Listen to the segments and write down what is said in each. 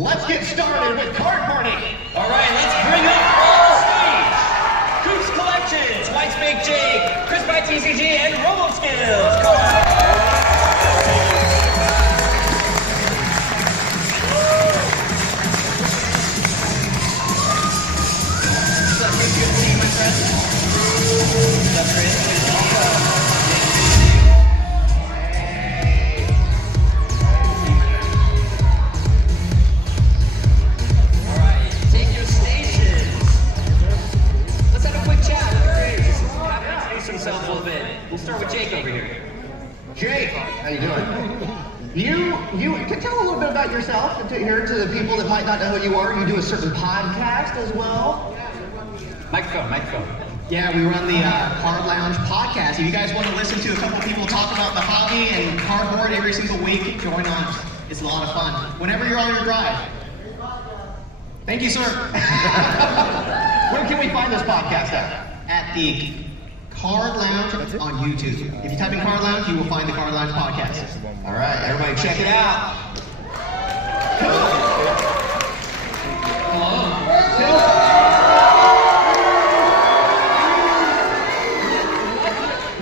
Let's get started with card party. All right, let's bring up on stage Coops Collections, White Spake Jake, Chris by TCG, and Robo Skills. Come on. We'll start with Jake over here. Jake, how you doing? You can tell a little bit about yourself to the people that might not know who you are. You do a certain podcast as well. Microphone. Yeah, we run the Card Lounge podcast. If you guys want to listen to a couple people talk about the hobby and cardboard every single week, join us. It's a lot of fun. Whenever you're on your drive. Thank you, sir. Where can we find this podcast at? At the Card Lounge on YouTube. If you type in Card Lounge, you will find the Card Lounge podcast. All right, everybody check it out.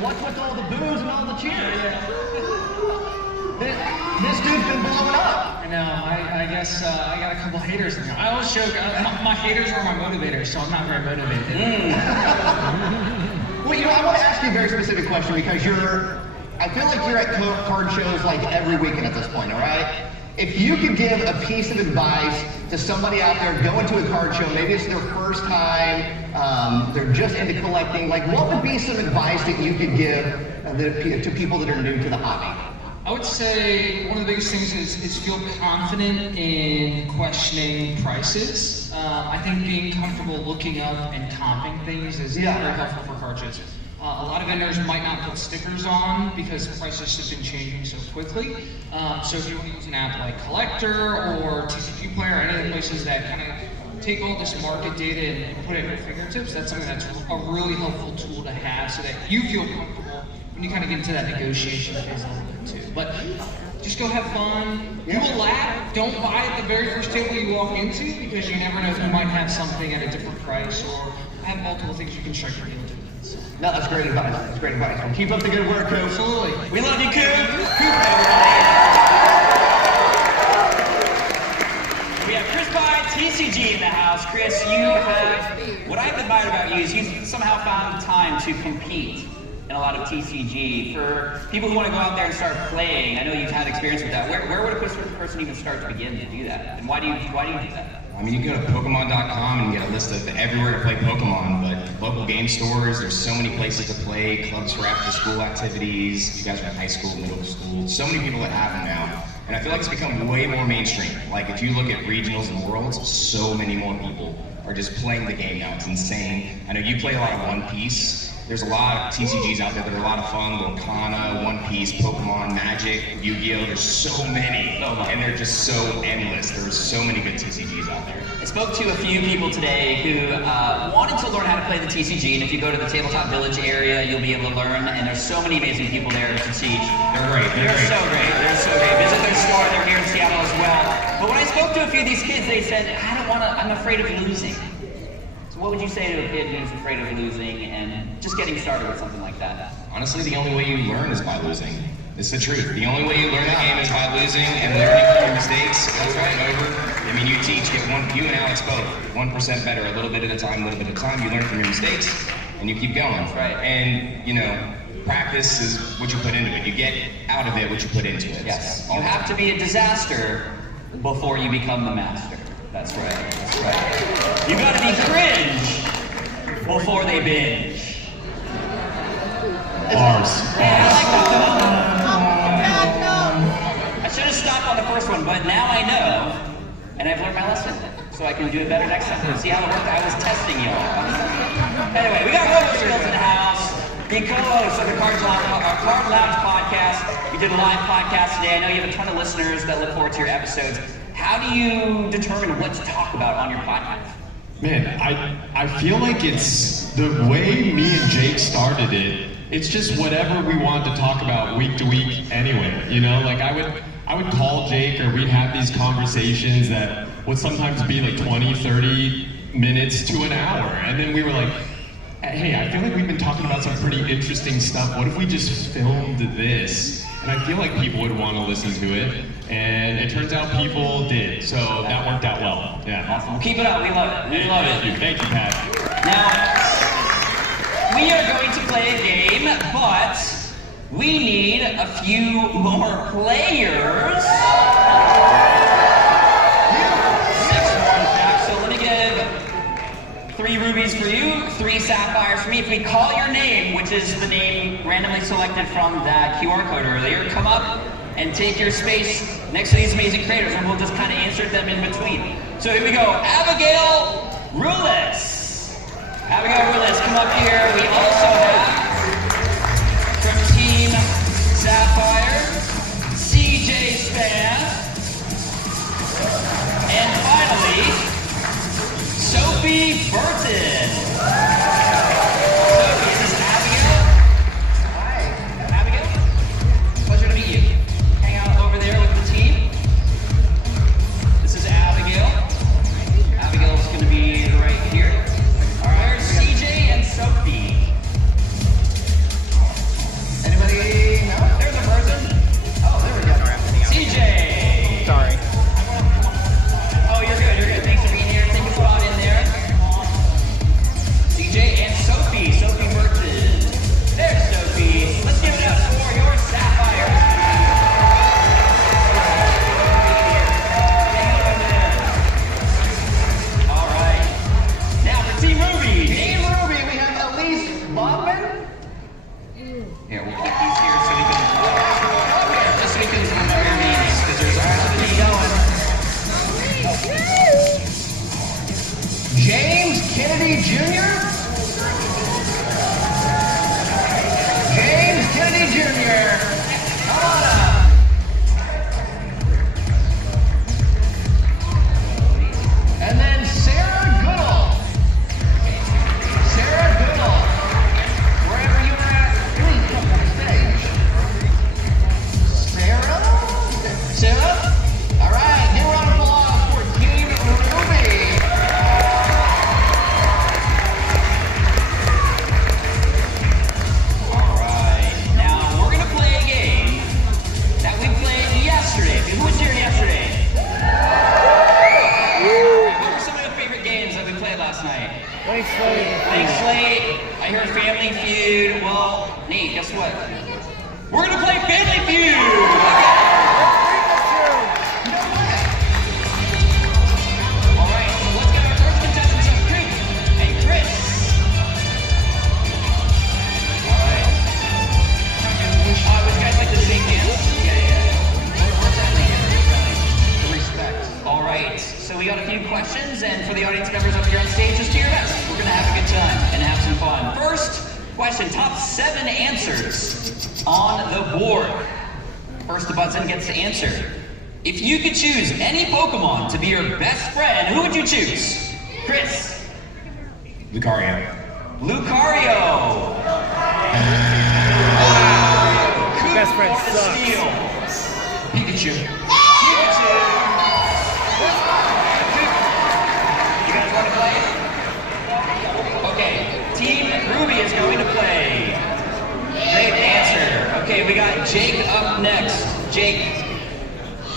What's with all the boos and all the cheers? This dude's been blowing up. I know, I guess I got a couple haters in here. I always joke, my haters are my motivators, so I'm not very motivated. Well, I want to ask you a very specific question because I feel like you're at card shows like every weekend at this point, all right? If you could give a piece of advice to somebody out there going to a card show, maybe it's their first time, they're just into collecting, like what would be some advice that you could give to people that are new to the hobby? I would say one of the biggest things is feel confident in questioning prices. I think being comfortable looking up and comping things is very helpful for card shows. A lot of vendors might not put stickers on because prices have been changing so quickly. So if you want to use an app like Collector or TCG Player or any of the places that kind of take all this market data and put it at your fingertips, that's something that's a really helpful tool to have so that you feel comfortable when you kind of get into that negotiation phase a little bit too. But just go have fun. You will laugh. Don't buy at the very first table you walk into because you never know if you might have something at a different price or have multiple things you can strike your deal to. No, that's great advice. That's great advice. Well, keep up the good work, Coop. Absolutely. We love you, Coop. We have Chris by TCG in the house. Chris, you have, what I've admired about you is you somehow found time to compete in a lot of TCG. For people who want to go out there and start playing, I know you've had experience with that. Where would a person even start to begin to do that? And why do you do that? I mean, you can go to Pokemon.com and get a list of everywhere to play Pokemon, but local game stores, there's so many places to play, clubs for after school activities, you guys are in high school, middle school, so many people that have them now. And I feel like it's become way more mainstream. Like if you look at regionals and worlds, so many more people are just playing the game now. It's insane. I know you play a lot of One Piece. There's a lot of TCGs out there that are a lot of fun. Lorcana, One Piece, Pokemon, Magic, Yu-Gi-Oh! There's so many, and they're just so endless. There's so many good TCGs out there. I spoke to a few people today who wanted to learn how to play the TCG, and if you go to the Tabletop Village area, you'll be able to learn, and there's so many amazing people there to teach. They're great. They're so great. Visit their store. They're here in Seattle as well. But when I spoke to a few of these kids, they said, I'm afraid of losing. What would you say to a kid who's afraid of losing and just getting started with something like that? Honestly, the only way you learn is by losing. It's the truth. The only way you learn the game is by losing and learning from your mistakes over and over. I mean, you and Alex both, 1% better, a little bit at a time, a little bit at a time. You learn from your mistakes and you keep going. That's right. And, practice is what you put into it. You get out of it what you put into it. Yes. You have to be a disaster before you become the master. That's right. You gotta be cringe before they binge. Bars. Yeah, I like that. I should have stopped on the first one, but now I know, and I've learned my lesson, so I can do it better next time. See how it worked? I was testing y'all. Anyway, we got Robo Skills in the house. The co-host of the Card Lounge podcast. We did a live podcast today. I know you have a ton of listeners that look forward to your episodes. How do you determine what to talk about on your podcast? Man, I feel like it's the way me and Jake started it. It's just whatever we want to talk about week to week anyway. Like I I would call Jake, or we'd have these conversations that would sometimes be like 20, 30 minutes to an hour. And then we were like, hey, I feel like we've been talking about some pretty interesting stuff. What if we just filmed this? And I feel like people would want to listen to it. And it turns out people did. So that worked out well. Yeah. Awesome. Well, keep it up. We love it. We love it. Thank you, Pat. Now, we are going to play a game, but we need a few more players. 6-1 back. So let me give 3 rubies for you, 3 sapphires for me. If we call your name, which is the name randomly selected from that QR code earlier, come up and take your space next to these amazing creators, and we'll just kind of insert them in between. So here we go. Abigail Rulis. Abigail Rulis, come up here. We also have from Team Sapphire, CJ Span. And finally, Sophie Burton. Sophie, is this Abigail? Hi. Abigail? Pleasure to meet you. Hang out over there with the team. This is Abigail. Abigail's going to be right here. All right, there's CJ and Sophie. Anybody know? There's a person. Oh, there we go. CJ. Sorry. Oh, you're good. You're good. Thanks for being here. Take a spot in there. CJ and Sophie. Sophie Burton. There's Sophie. Let's give it up for your Sapphire. All right. Now for Team Ruby. Team Ruby, we have Elise Bobbin. Here, we'll keep these here so we can. Just so we can remember your names, because there's always going to be going. James Kennedy Jr. James Kennedy Jr. Come on up. And then Sarah Goodall. Sarah Goodall. Wherever you are at, please come to the stage. Sarah? Sarah? All right, give a round of applause for Team Ruby. All right. Now we're gonna play a game that we played yesterday. Who was here yesterday? What were some of your favorite games that we played last night? Thanks, Slate. I heard Family Feud. Well, Nate, guess what? We're gonna play Family Feud. All right. So let's get our first contestants up, Coop and Chris. All right. Would you guys like to shake hands? Yeah. We're friendly here. We're friendly. Respect. All right, so we got a few questions, and for the audience members up here on stage, just do your best. We're gonna have a good time and have some fun. First question, top 7 answers on the board. First to buzz in gets to answer. If you could choose any Pokemon to be your best friend, who would you choose? Chris. Lucario. Lucario. Best friend On the sucks. steal. Pikachu. Pikachu. You guys want to play? Okay, Team Ruby is going to play. Great answer. Okay, we got Jake up next. Jake,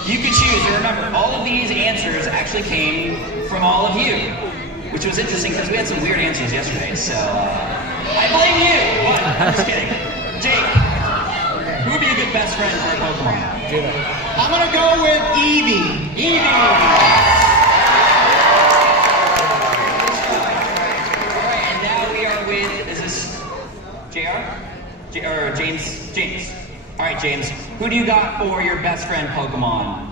you could choose. And remember, all of these answers actually came from all of you, which was interesting because we had some weird answers yesterday. So I blame you. But I'm just kidding. Jake, who would be a good best friend for a Pokemon? I'm gonna go with Eevee. Eevee. Alright, and now we are with, is this JR? Or James? James. Alright, James, who do you got for your best friend Pokemon?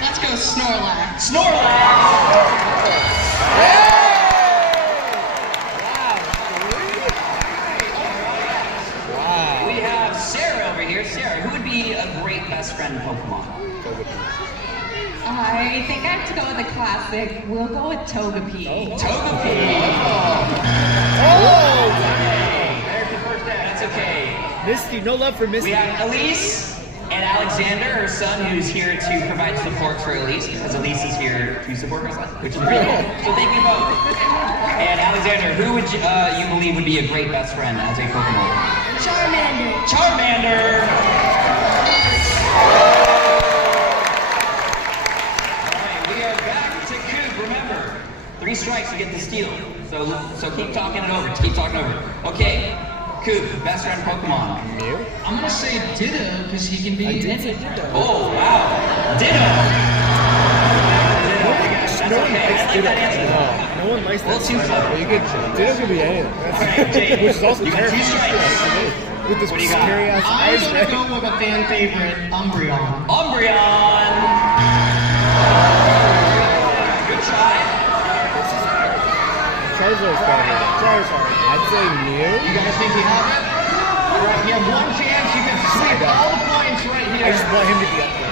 Let's go Snorlax. Snorlax! We have Sarah over here. Sarah, who would be a great best friend Pokemon? I think I have to go with a classic. We'll go with Togepi. Togepi. Oh! That's okay. Misty, no love for Misty. We have Elise and Alexander, her son, who's here to provide support for Elise, because Elise is here to support her son, which is really cool. So thank you both. And Alexander, who would you believe would be a great best friend as a Pokemon? Charmander. Charmander! Alright, we are back to Coop. Remember, 3 strikes to get the steal. So keep talking it over. Keep talking over. Okay. Coop, best friend Pokemon. Mew? I'm gonna say Ditto because he can be anything. Oh, wow. Ditto. That's okay. I like that answer. No one likes that. Too clever. But you could, Ditto could be anything. Jake, Which is also you got 2 terrifying. strikes. With this What do you got? scary ass I'm eyes, gonna right? go with a fan favorite, Umbreon. Umbreon. Good try. Charizard's better. Charizard. I'd say Mew. You guys think you have it? All right, you have one chance. You can sweep all the points right here. I just want him to be up there.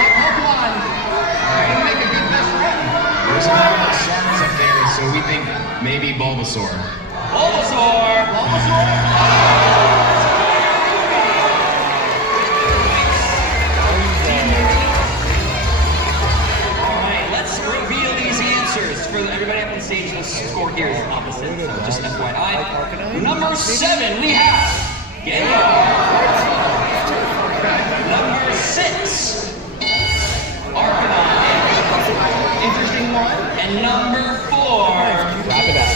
What Pokemon would make a good best friend? There's a lot of sharks up there, so we think maybe Bulbasaur. Bulbasaur. Alright, let's reveal these answers. For everybody up on stage, the score here is opposite, so just FYI. Number 7, we have Gengar. Number 6, Arcanine. Interesting one. And number 4, Wrap it up.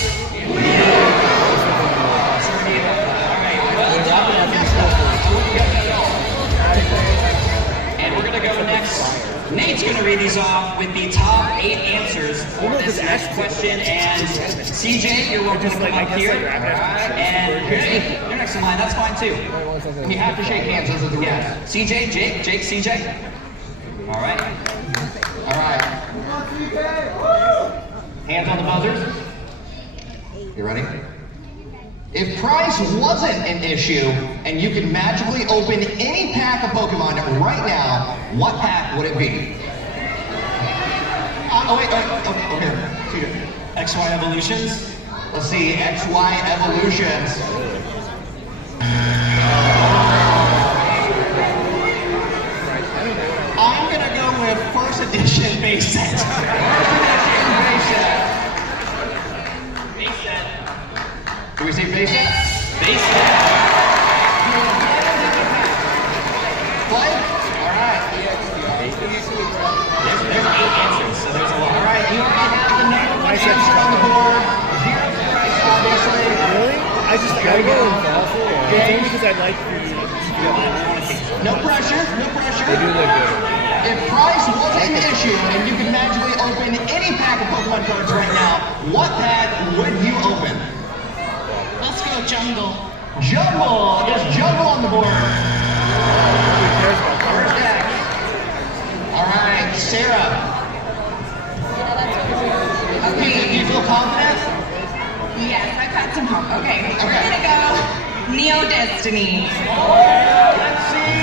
and we're gonna go next. Nate's gonna read these off with the top 8 answers for this next question. And CJ, you're welcome to come up here. And Jake, you're next in line. That's fine too. You have to shake hands. Those are the rules. Yeah. CJ, Jake, CJ. All right. All right. Hands on the buzzers. You ready? If price wasn't an issue and you could magically open any pack of Pokemon right now, what pack would it be? Okay. XY Evolutions. Let's see, XY Evolutions. I'm gonna go with first edition base set. Do we say base set? Base set. Play? All right. There's 8 answers, so there's a lot. All right, you already have the number 1 answer on the board. Zero price, obviously. Really? I just gotta go with Waffle. Only because I like the. No pressure, no pressure. They do look good. If price wasn't an issue and you could magically open any pack of Pokemon cards right now, what pack would you open? Let's go jungle. Jungle! There's Jungle on the board. Who cares about cards? First deck. All right, Sarah. Do you feel confident? Yes, I've got some hope. Okay, we're Okay. gonna go Neo Destiny. Let's see.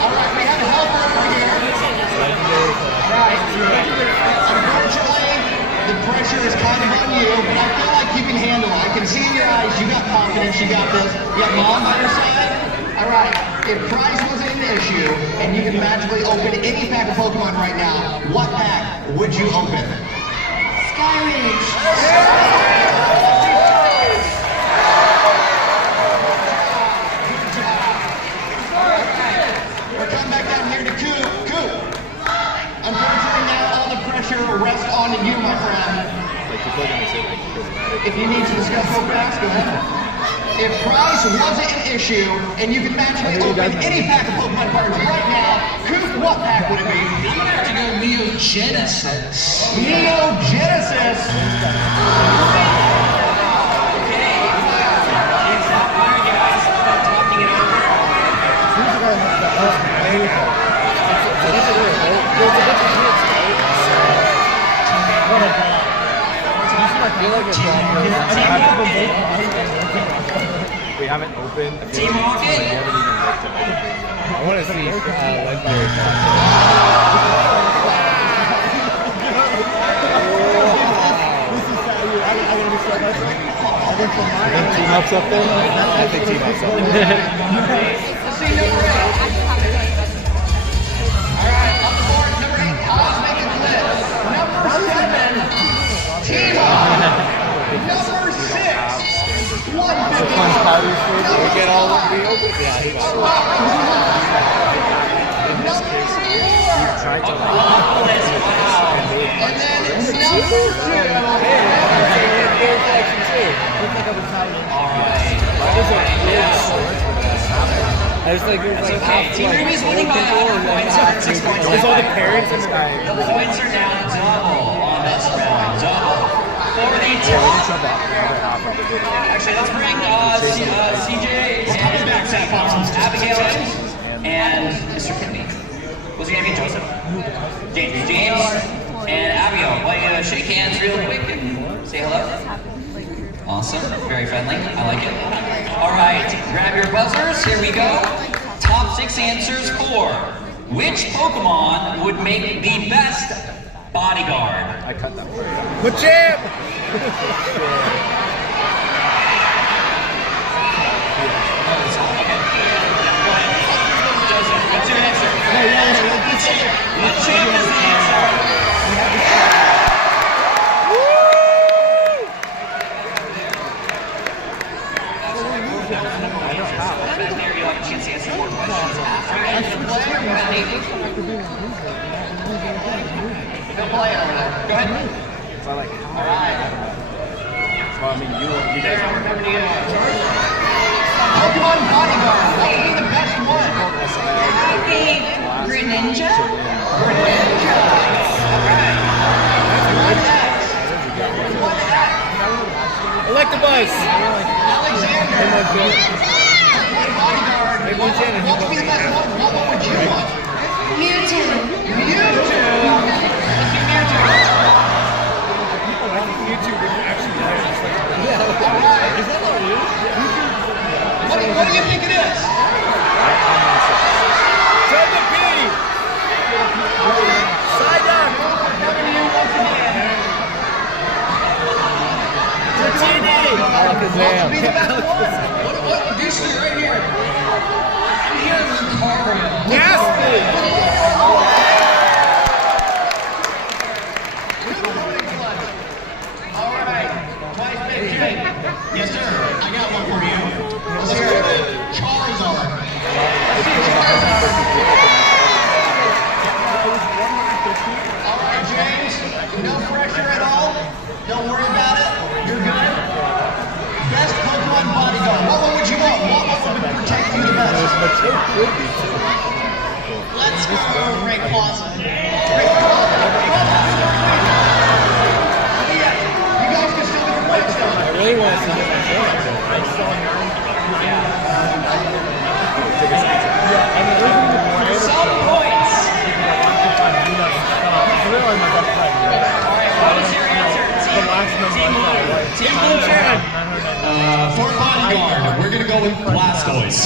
All right, we have a helper over here. All right. Unfortunately, the pressure is kind of on you, but I feel like you can handle it. I can see in your eyes you got confidence, you got this. You have Mom by your side. All right. If price wasn't an issue and you could magically open any pack of Pokemon right now, what pack would you open? Skyridge. We're coming back down here to Coop. Unfortunately, now all the pressure rests on you, my friend. If you need to discuss real fast, go ahead. If price wasn't an issue and you could magically open any pack of Pokemon cards right now, Coop, what pack would it be? I'm gonna have to go Neo Genesis. Neo Genesis. We haven't opened. Team Rocket. I want to see Legendary. I Team up's up there? I think team up's up there. Let's see number 8. Alright, up the board, number 8, Cosmic Eclipse. Number 7, Team Up. Number 6, 150. We get all the reopened? Yeah, he got Number 4, and then it's number 2. I was like, it was like Okay, Team Ruby's winning by 100 points. 6 points. There's all the parents in the guy. The points are now double on this round. Double. For the top. Actually, let's bring CJ and Abigail in, and Mr. Kennedy. What's your name? Joseph? James. And Abigail. Why don't you shake hands real quick and say hello? Awesome. Very friendly. I like it. All right. Grab your buzzers. Here we go. Top 6 answers for which Pokemon would make the best bodyguard? I cut that part. Machamp! Joseph, what's your answer? Machamp is the answer. There you have a chance to answer more questions after the end of the play. Good play over there. Go ahead. So like, All right. well, I mean, you guys are Pokemon Bodyguard. What would be the best one? I think Greninja. Greninja. All right. One X. One X. Electabuzz! Alexander. Pokemon Bodyguard. What would be the best one? What would you want? Mewtwo. Mewtwo. I think YouTube would actually be there just like All right. Is that not you? What do you think it is? Togepi! Psyduck! Dratini! Alakazam! Be the best one. What? These two right here. I'm here with Lucario. Gastly! All right. Twice big Jake. Yes, sir. I got one for you. Let's go to Charizard. All right, James. No pressure at all. Don't worry about it. You're good. Best Pokemon Bodyguard. What would you want? What would protect you the best? Let's go Rayquaza. You guys can still do your quick stuff. I really want to see this on camera. I just don't know. Some points. All right, what was your answer? Team Blue. Team Blue. For bodyguard, we're gonna go with Blastoise.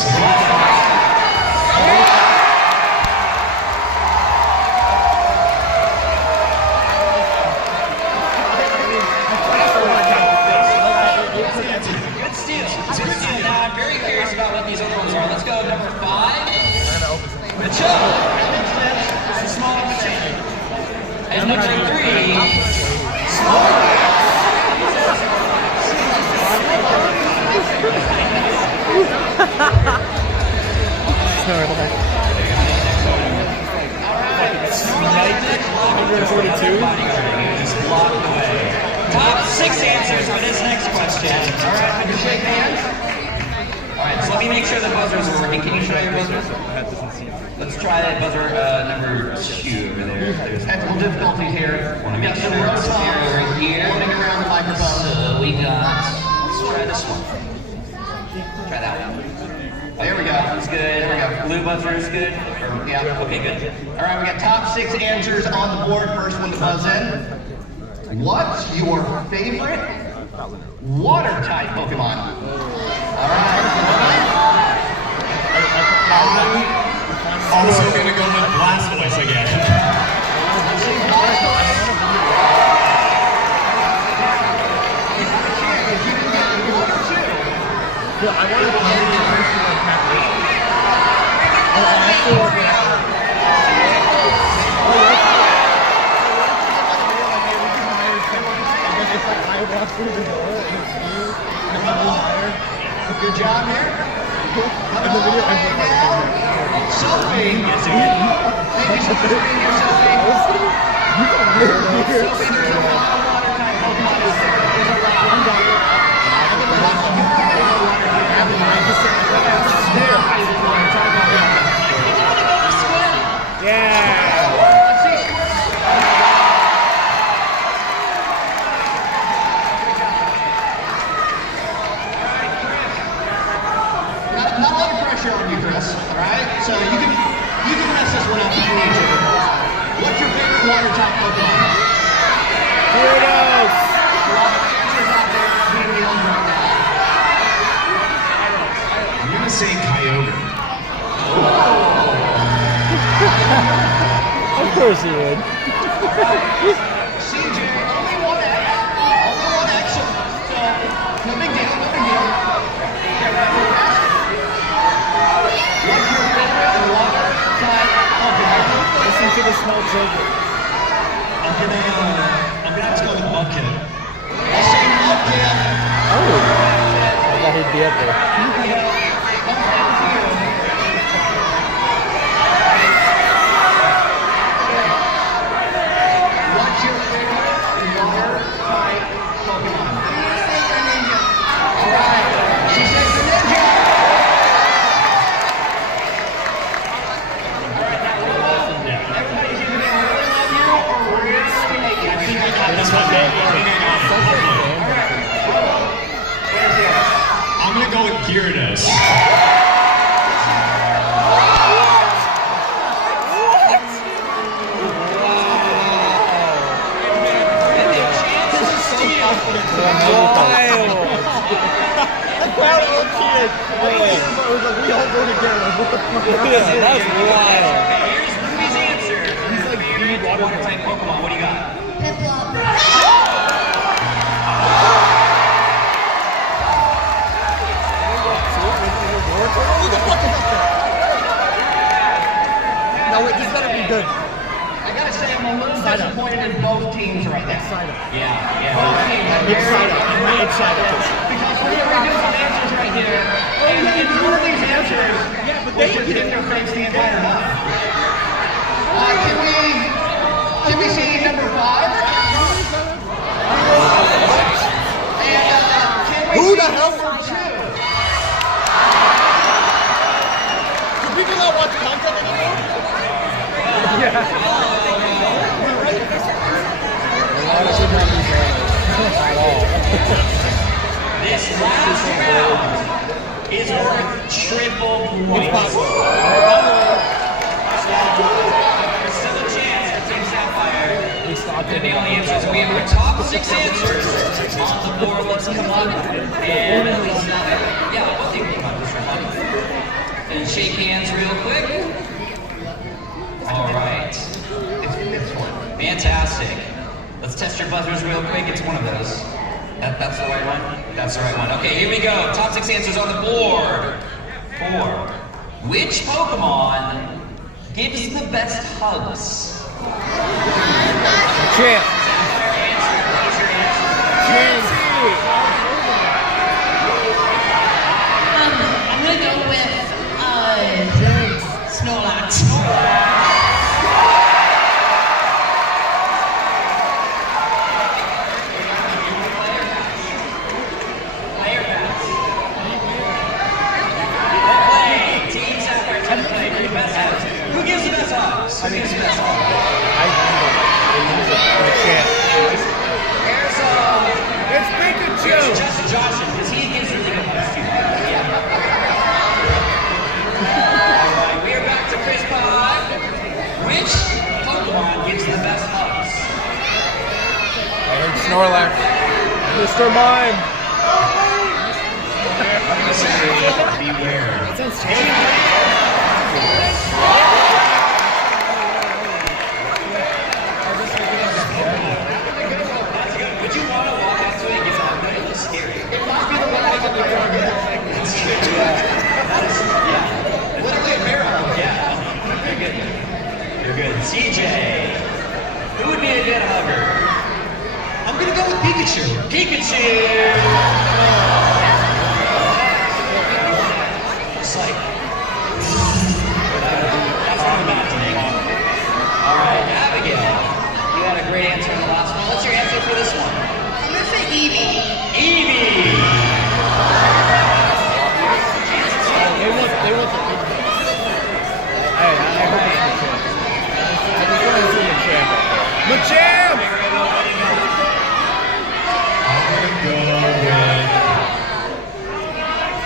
Good steal. Good steal. Now I'm very curious about what these other ones are. Let's go number 5. Machop. It's a small Machop. And number 3. Top 6 answers for this next question. All right, we can shake hands. All right, so let me make sure the buzzers are working. Can you try your buzzers? Let's try that buzzer number 2 over there. Technical difficulties here. Want to make sure Some it's rotops here. floating around the microphone. So we got. Let's try this one. Try that one. There we go. That's good. There we go. Blue buzzer is good. Yeah. Okay, good. All right, we got top 6 answers on the board. First one to buzz in. What's your favorite water type Pokemon? All right. Also gonna go with Blastoise again. So I want to come in and see like macaroni. And actually, like, I walk through the door and it's you and I'm a hire. Good job here. In the video, I'm like, Sophie. Maybe Sophie and your Sophie. you got weird here. Sophie, there's a wild water type Pokemon out there. There's a wild water. Yeah. Let's see Squirtle. Not a lot of pressure on you, Chris. All right, so you can mess this one up if you need to. What's your favorite water type Pokemon? Gyarados. A lot of answers out there being revealed right now. I'm gonna say Kyogre. Of course you would. CJ, only one X. Only one X. So, no big deal, no big deal. What's your favorite water type Pokemon? Listen to the small children. I'm gonna have to go with Mudkip. I say Mudkip. Oh. I thought he'd be up there. What's your favorite water type Pokemon? All right. She says the Ninja. Everybody's either gonna really love you or really hate you. I think I got this one. I'm gonna go with Gyarados. That's wild. Here's Ruby's answer. He's like favorite water type Pokemon. What do you got? No, wait, this better be good. I gotta say, I'm a little disappointed in both teams right now. Side up. Yeah. Both teams. I'm It's side up. It's side up. Because we're gonna redo some answers right here. And one of these answers was just in their face the entire time. Can we see number 5? And can we Who see the hell? number 2? Do people not watch content anymore? Yeah. This last round is worth triple points. There's still a chance for Team Sapphire to nail the answers. We have our top 6 answers on the board. Let's come up and at least yeah, we'll think about this for fun. And shake hands real quick. All right. It's one. Fantastic. Let's test your buzzers real quick. It's one of those. That's the right one? That's the right one. Okay, here we go. Top 6 answers on the board. 4. Which Pokemon gives the best hugs? Champ. I'm gonna go with Snorlax. Player pass. Play. Team Sapphire's gonna play for the best hugs. Who gives the best hugs? Who gives the best hugs? It's Pikachu! It's just Joshin, because he gives really good hugs too. Yeah. Alright, we are back to quiz pod. Which Pokemon gives the best hugs? I heard Snorlax. Mr. Mime! Beware. That sounds terrible. That's good. Would you want to walk up to it and give a hug? It looks scary. It might be the one I can target. Pikachu. Pikachu! Just like... That's what I'm imagining. Alright, Abigail. You had a great answer in the last one. What's your answer for this one? I'm gonna say Eevee. Eevee! They want the Hey, I hope it's Machamp. I just want to see Machamp. Machamp! I'm gonna go with.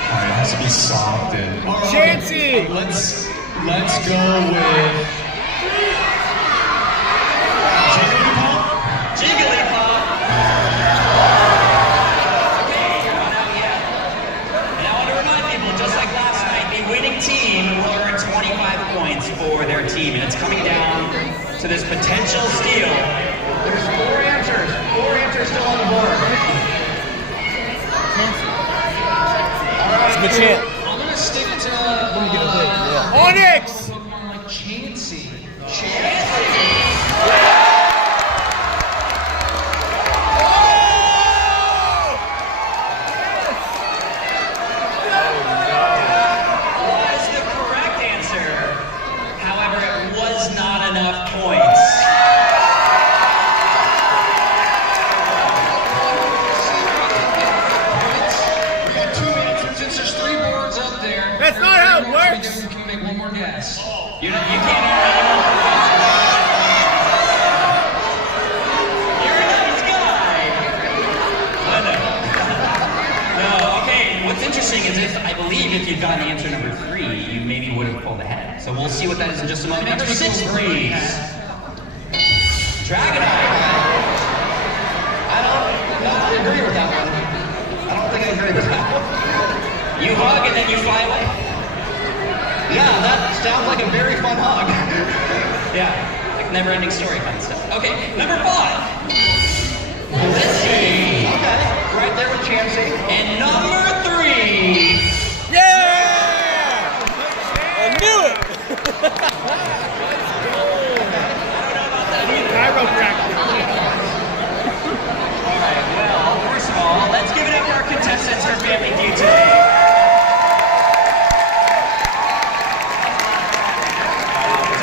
Alright, it has to be soft and. Chansey! Let's go with. Jigglypuff! Okay, you're not out yet. And I want to remind people, just like last night, the winning team will earn 25 points for their team. And it's coming down to this potential steal. There's 4 answers. 4 answers still on the board. All right. It's Machamp. I'm gonna stick to Onyx! Pokemon like Chansey. Was the correct answer. However, it was not enough points. We got 2 minutes since there's 3 boards up there. That's not how it works. Can we make one more guess? You can't even make it up. You're a nice guy. No, okay. What's interesting is I believe if you'd gotten answer number 3, you maybe would have pulled ahead. So we'll see what that is in just a moment. Number 6, please. Dragonite. I agree with that one. I don't think I agree with that. You hug and then you fly away. Yeah, that sounds like a very fun hug. Yeah, like never-ending story kind of stuff. Okay, number 5. Let's see. Okay, right there with Chansey. And number 3. Yeah! I knew it! Chiropractor. All right, well, first of all, let's give it up for our contestants for Family Feud today.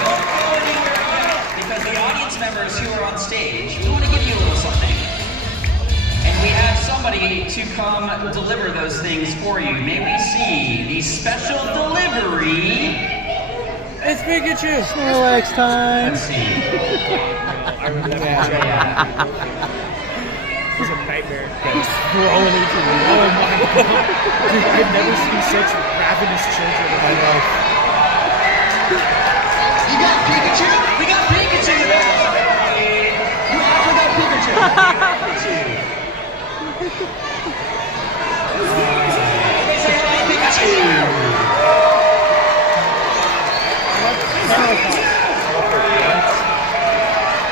Don't go anywhere yet, because the audience members who are on stage, we want to give you a little something. And we have somebody to come deliver those things for you. May we see the special delivery? It's Pikachu. Snorlax time. Let's see. I remember that. It was a nightmare. He's throwing it to me. Oh my god. Dude, I've never seen such ravenous children in my life. You got Pikachu? We got Pikachu there. You also got Pikachu. Everybody say hi, Pikachu.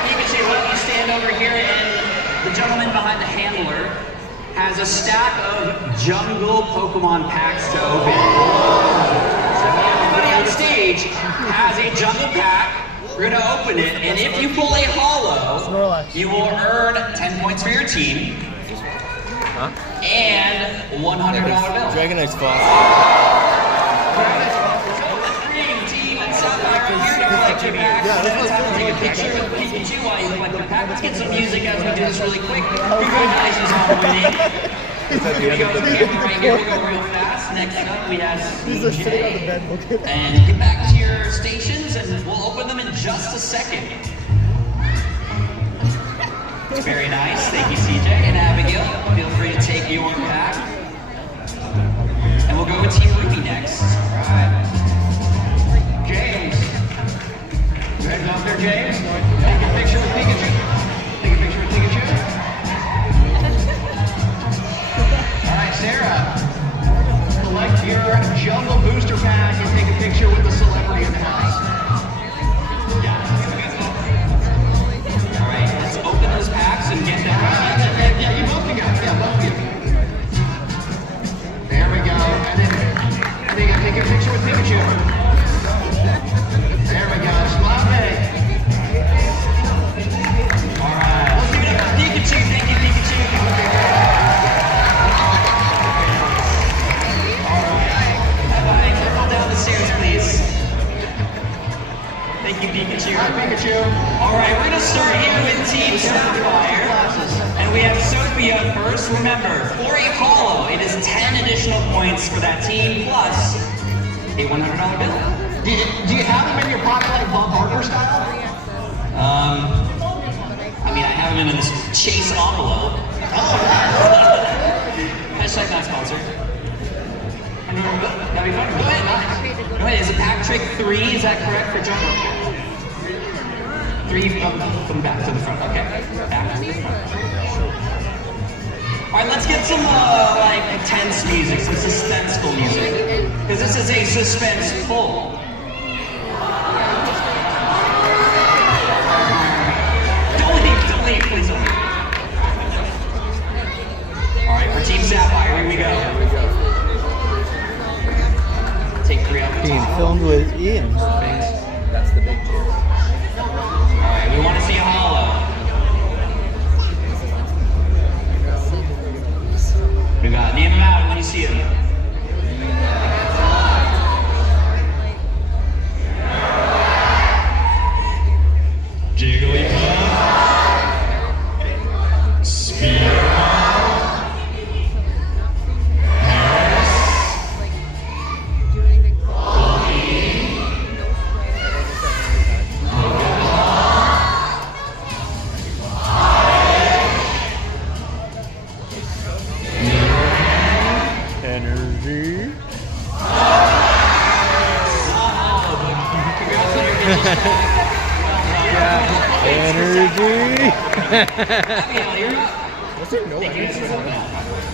Pikachu, why don't you stand over here, and the gentleman behind the handler has a stack of jungle Pokemon packs to open. So everybody on stage has a jungle pack. We're going to open it, and if you pull a hollow, you will earn 10 points for your team. And $100 bill. Dragonite's false. Green team and Sapphire are here to collect your packs. Let's have to take a picture with Pikachu while you collect your pack. Let's get some music as we do this really quick. Congratulations on winning. We go to the camera right here. We'll go real fast. Next up, we have CJ. And get back to your stations, and we'll open them in just a second. Very nice. Thank you, CJ and Abigail. Feel free to take your pack. And we'll go with Team Ruby next. All right. James. Go ahead and up there, James. Take a picture with Pikachu. Take a picture with Pikachu. All right, Sarah. Collect your Jungle Booster Pack and take a picture with the celebrity in the house. All right, let's open those packs and get them. Yeah, you both can go. Yeah, both of you. There we go. And then take a picture with Pikachu. There we go. Smile big. All right. Let's give it up for Pikachu. Thank you, Pikachu. for a hollow, it is 10 additional points for that team, plus a $100 bill. Do you have them in your pocket like Bob Barker style? I mean, I have them in this chase envelope. Oh, Hashtag not sponsored. That'd be fun. Go ahead. Go ahead. Is it pack trick 3? Is that correct for John? 3 from back to the front. Okay. Back to the front. All right, let's get some like tense music, some suspenseful music, because this is a suspenseful. Don't leave, please don't leave. All right, for Team Sapphire, here we go. Take 3 off the Being top. filmed with Ian. That's the big deal. All right, we want to see a hollow. We got name them out when you see them. Jigglypuff, Spearow, Paris, Energy. Yeah. Energy. Abigail, you're up. Thank you.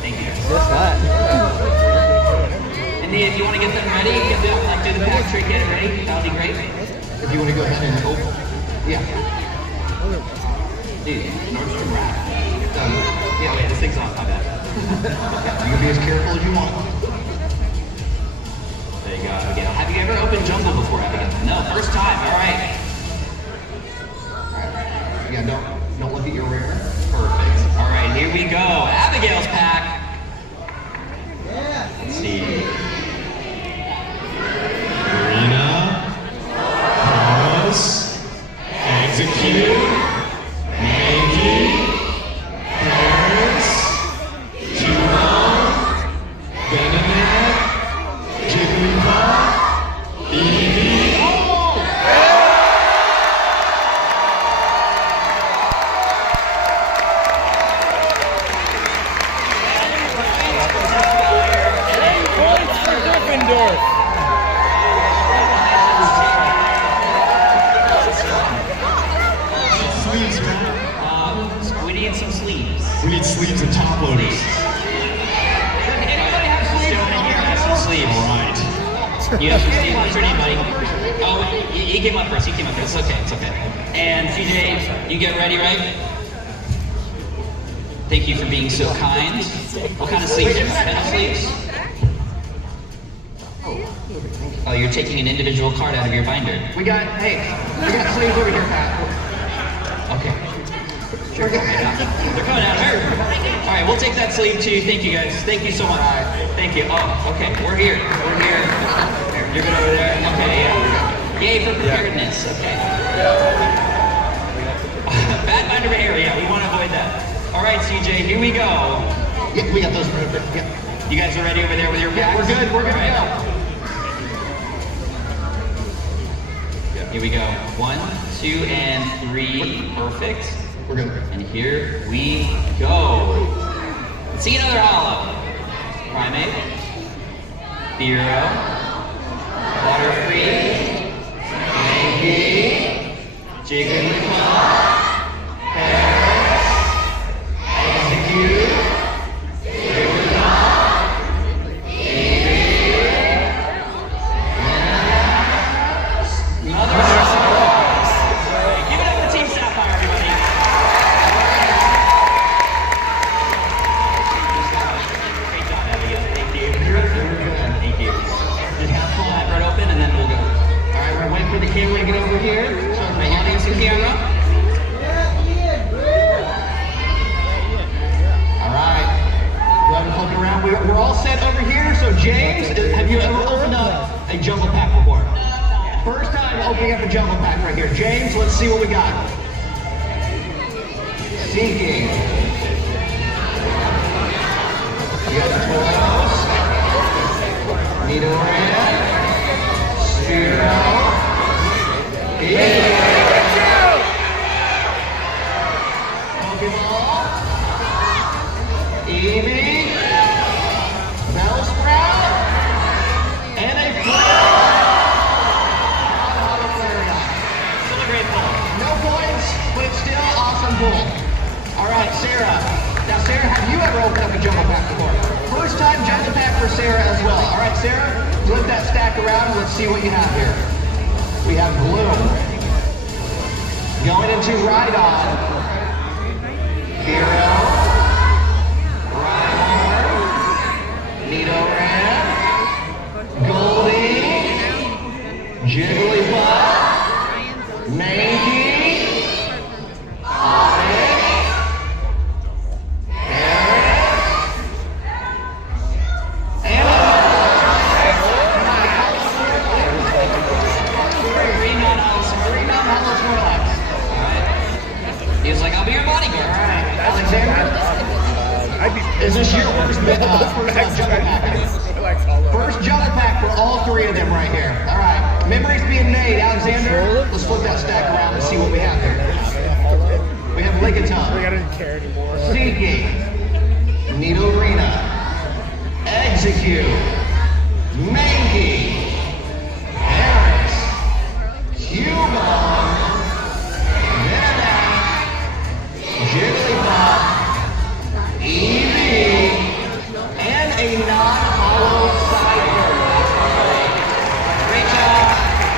Thank you. Guess not. And then if you want to get them ready, get them, like do the pack trick, get it ready. That'll be great. if you want to go ahead and open. Yeah. Dude, Nordstrom Rack. Yeah, wait, this thing's on. My bad. You can be as careful as you want. There you go, Abigail. Have you ever opened Jumble before, Abigail? No, first time. All right. Yeah, don't look at your rear. Perfect. All right, here we go. Abigail's pack. Let's see. Arena, pause, execute, Maggie, Paris, Q-Ball, Benedict, Jigglypuff, Evie. Sleeves, man. We need some sleeves. We need sleeves and top loaders. Anybody have sleeves? Still in here has some sleeves. All right. You have some sleeves. What's your name, buddy? Oh, he came up first. He came up first. It's okay. It's okay. And CJ, you get ready, right? Thank you for being so kind. What kind of sleeves? Metal sleeves? Oh, you're taking an individual card out of your binder. We got sleeves over here, Pat. Okay. Sure. They're coming out. Hurry. All right, we'll take that sleeve too. Thank you guys. Thank you so much. Thank you. Oh, okay. We're here. We're here. You're good over there. Okay, yeah. Yay for preparedness. Okay. Bad binder here. Yeah, we want to avoid that. All right, CJ, here we go. Yeah, we got those. Yeah. You guys are ready over there with your packs? We're good. We're good to go. Here we go. 1, 2, and 3. Perfect. We're good. And here we go. Let's see another hollow. Primate. Bureau. Waterfree. Maggie. Jigglypuff. Paris. Execute. Another surprise. Give it up for Team Sapphire, everybody. Great job, Abigail. Thank you. Thank you. Just kind of pull that right open and then we'll go. All right, we're waiting for the camera to get over here. So my audience in camera. All right. Go ahead and flip it around. We're all set over here. So James, have you ever opened up a jumbo pack before? First time opening up a jumbo pack right here. James, let's see what we got. Seeking. Toast. Nito Red. Spiro. Pokeball. Evie. Bellsprout. And a Still a great pull. no points, but it's still awesome pull. All right, Sarah. Now, Sarah, have you ever opened up a jumbo pack before? First time jumbo pack for Sarah as well. All right, Sarah, flip that stack around and let's see what you have here. We have Bloom. Going into Rhydon. Hero. Rhyhorn. Nidoran. Goldie. Jigglypuff. Mankey. Onyx. He was like, I'll be your bodyguard. Alexander, is this your first jumbo pack? First jumbo pack for all three of them right here. All right, memories being made. Alexander, let's flip that stack around and see what we have here. We have Lickitung, I didn't care anymore. Seeking, Nidorina, Execute, Mankey, Harris, Cubone, Venonat, Jigglypuff, Eevee, and a non-hollow Cyber. Great job.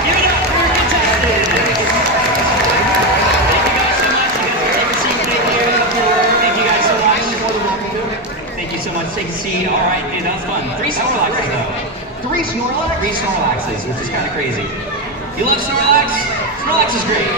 Give it up for your contestants. Thank you guys so much. You guys take a seat. Thank you guys so much. Thank you so much. Take a seat. All right, dude, that was fun. 3 Snorlaxes, though. 3 Snorlax? 3 Snorlaxes, which is kind of crazy. You love Snorlax? Snorlax is great.